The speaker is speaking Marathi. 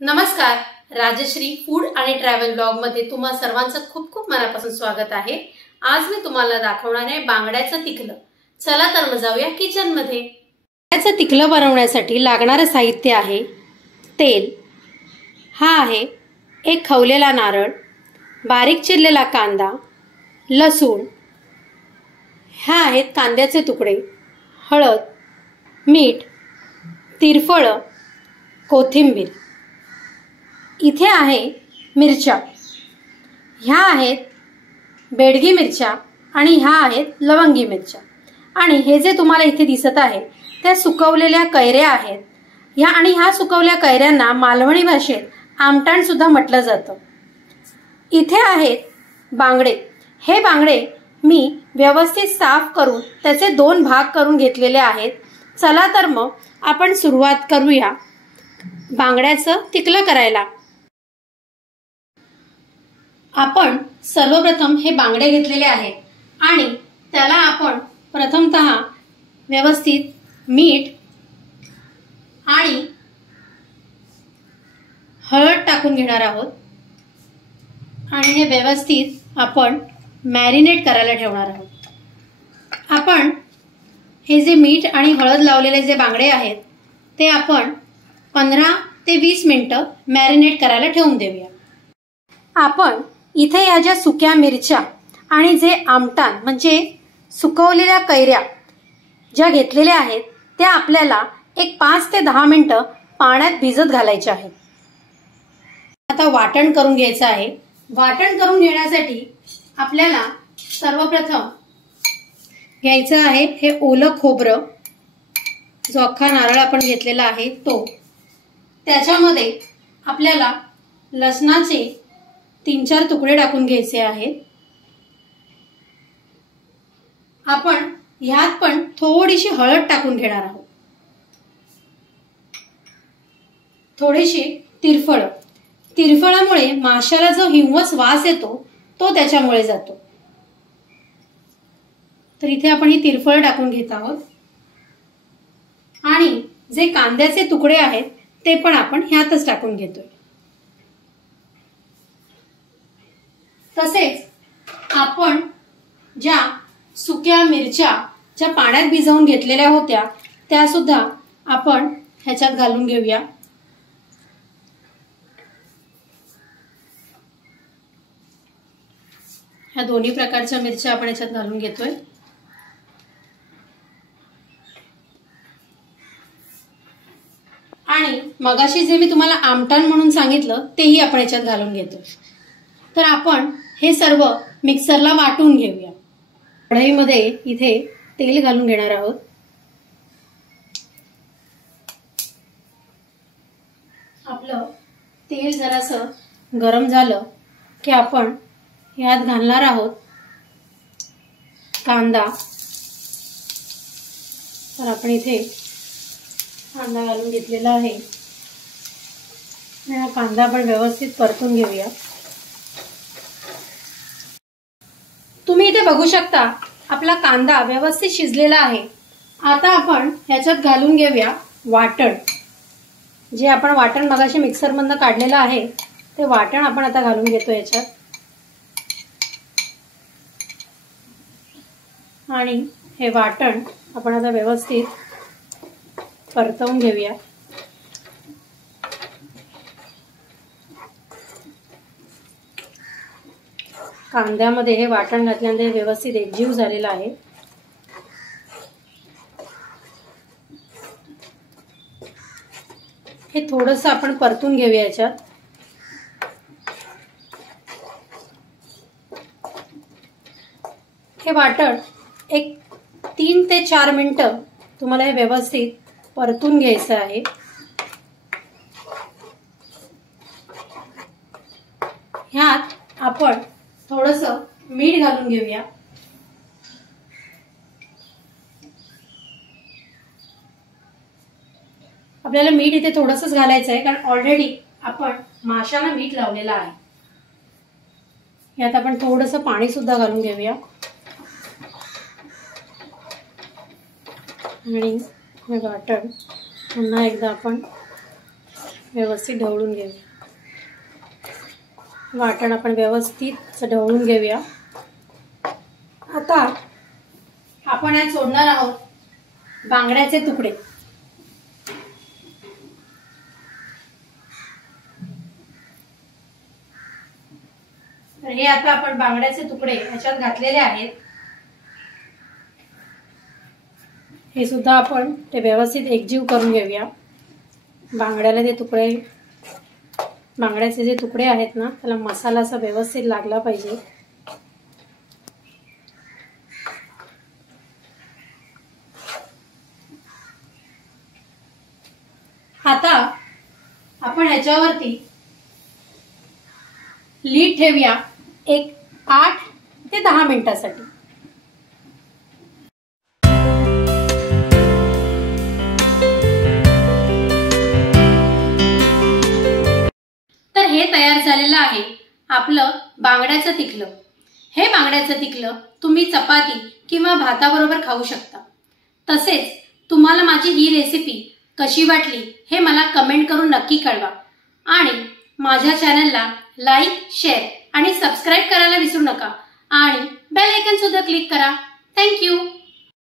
नमस्कार, राजश्री फूड आणि ट्रॅव्हल ब्लॉग मध्ये तुम्हा सर्वांचं खूप खूप मनापासून स्वागत आहे। आज मी तुम्हाला दाखवणार आहे बांगड्याचं तिकलं। चला तर मग जाऊया किचन मध्ये। बांगड्याचं तिकलं बनवण्यासाठी लागणारं साहित्य आहे तेल, हा आहे एक खवलेला नारळ, बारीक चिरलेला कांदा, लसूण, ह्या आहेत कांद्याचे तुकडे, हळद, मीठ, तिरफळ, कोथिंबीर। इथे आहे मिरच्या, ह्या आहेत बेडगी मिरच्या आणि ह्या आहेत लवंगी मिरच्या। आणि हे जे तुम्हाला इथे दिसत आहे त्या सुकवलेल्या कैऱ्या आहेत। ह्या सुकवलेल्या कैऱ्यांना मालवणी भाषेत आमटाण सुद्धा म्हटलं जातं। इथे आहेत बांगडे। हे बांगडे मी व्यवस्थित साफ करून त्याचे 2 भाग करून घेतलेले आहेत। चला तर मग आपण सुरुवात करूया बांगड्याचं तिकलं करायला। आपण सर्वप्रथम हे बांगडे घेतलेले आहेत आणि त्याला आपण प्रथमतः व्यवस्थित मीठ आणि हळद टाकून घेणार आहोत आणि हे व्यवस्थित आपण मॅरिनेट करायला ठेवणार आहोत। आपण हे जे मीठ आणि हळद लावलेले जे बांगडे आहेत ते आपण 15 ते 20 मिनिटं मॅरिनेट करायला ठेवून देऊया। आपण इथे या ज्या सुक्या मिरच्या आणि जे आमटाण म्हणजे सुकवलेल्या कैऱ्या ज्या घेतलेल्या आहेत त्या आपल्याला एक 5 ते 10 मिनिटं पाण्यात भिजत घालायच्या आहेत। आता वाटण करून घ्यायचं आहे। वाटण करून घेण्यासाठी आपल्याला सर्वप्रथम घ्यायचं आहे हे ओलं खोबरं, जो अख्खा नारळ आपण घेतलेला आहे तो। त्याच्यामध्ये आपल्याला लसणाचे 3-4 तुकडे टाकून घ्यायचे आहेत। आपण ह्यात पण थोडीशी हळद टाकून घेणार आहोत, थोडीशी तिरफळ। तिरफळामुळे माशाला जो हिंवस वास येतो तो त्याच्यामुळे जातो। तर इथे आपण ही तिरफळ टाकून घेत आहोत आणि जे कांद्याचे तुकडे आहेत ते पण आपण ह्यातच टाकून घेतोय। तसेच आपण ज्या सुक्या मिरच्या ज्या पाण्यात भिजवून घेतलेल्या होत्या त्या सुद्धा आपण ह्याच्यात घालून घेऊया। ह्या दोन्ही प्रकारच्या मिरच्या आपण ह्याच्यात घालून घेतोय। आणि मगाशी जे मी तुम्हाला आमटाण म्हणून सांगितलं तेही आपण ह्याच्यात घालून घेतोय। तर आपण हे सर्व मिक्सरला वाटून घेऊया। कढईमध्ये इथे तेल घालून घेणार आहोत। आपलं तेल जरासं गरम झालं की आपण यात घालणार आहोत कांदा। तर आपण इथे कांदा घालून घेतलेला आहे। हा कांदा आपण व्यवस्थित परतून घेऊया। तुम्ही इथे बघू शकता आपला कांदा व्यवस्थित शिजलेला आहे। आता आपण ह्याच्यात घालून घेऊया वाटण। जे आपण वाटण मगाशी मिक्सर मधून काढलेलं आहे ते वाटण आपण आता घालून घेतो याच्यात। आणि हे वाटण आपण आता व्यवस्थित परतवून घेऊया। कांद्यामध्ये हे वाटण घातल्यानंतर व्यवस्थित एकजीव झालेला आहे। हे थोडंसं आपण परतून घेऊया याच्यात। हे वाटण एक 3 ते 4 मिनिटं तुम्हाला हे व्यवस्थित परतून घ्यायचं आहे। ह्यात आपण थोडंसं मीठ घालून घेऊया। आपल्याला मीठ इथे थोडंसंच घालायचं आहे कारण ऑलरेडी आपण माशाला मीठ लावलेलं आहे। यात आपण थोडंसं पाणी सुद्धा घालून घेऊया आणि हे वाटण पुन्हा एकदा आपण व्यवस्थित ढवळून घेऊया. वाटण आपण व्यवस्थित ढवळून घेऊया. आता आपण यात सोडणार आहोत बांगड्याचे तुकडे. तर हे आता आपण बांगड्याचे तुकडे याच्यात घातलेले आहेत. हे सुद्धा आपण ते व्यवस्थित एकजीव करून घेऊया. बांगड्याला ते तुकडे, बांगड्याचे जे तुकडे आहेत ना, त्याला मसाला असा व्यवस्थित लागला पाहिजे. आता आपण ह्याच्यावरती लीड ठेवूया एक 8 ते 10 मिनिटांसाठी. तर हे तयार झालेलं आहे आपलं बांगड्याचं तिखलं. हे बांगड्याचं तिखलं तुम्ही चपाती किंवा भाताबरोबर खाऊ शकता. तसेच तुम्हाला माझी ही रेसिपी कशी वाटली हे मला कमेंट करून नक्की कळवा. आणि माझ्या चॅनलला लाईक, शेअर आणि सबस्क्राईब करायला विसरू नका. आणि बेल आयकॉन सुद्धा क्लिक करा. थँक्यू.